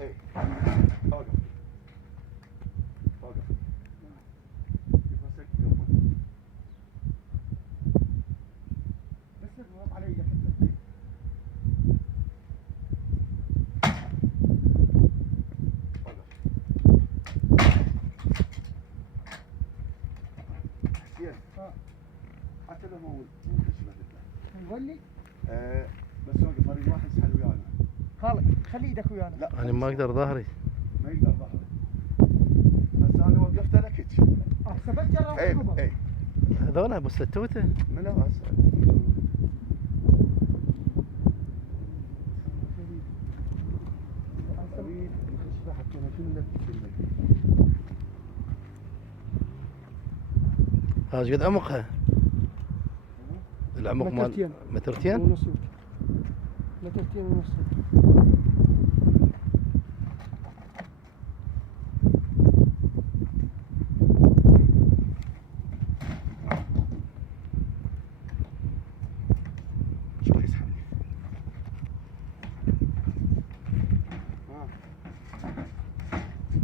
ايه اوقف اوقف نفسك كمل بس اضغط علي كده. اوقف حسين حتى لو مو منتشرة جدا نقول لي بس وقف مريض واحد يسحل ويانا خالد خلي ايدك ويانا. لا أنا ما أقدر ظهري. ما يقدر ظهره بس انا وقفت لك احسبت جرى ايه الخبر. ايه هذول ابو الستوته. من هسه حبيب المستشفى حطينا كله هذا قد عمقها؟ العمق مال مترتين. مترتين؟ ونص. مترتين ونص. شوي اسحب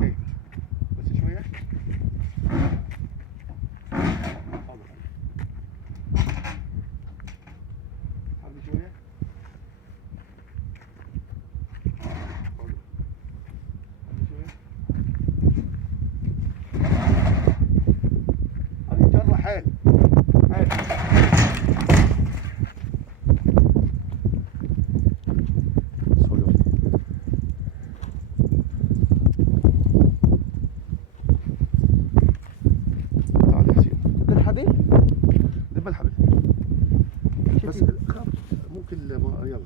ايه بس شوية حبي شوية حبي جرة حيل حيل تعال يا حسين بالحبيب. دب الحبل بس ممكن يلا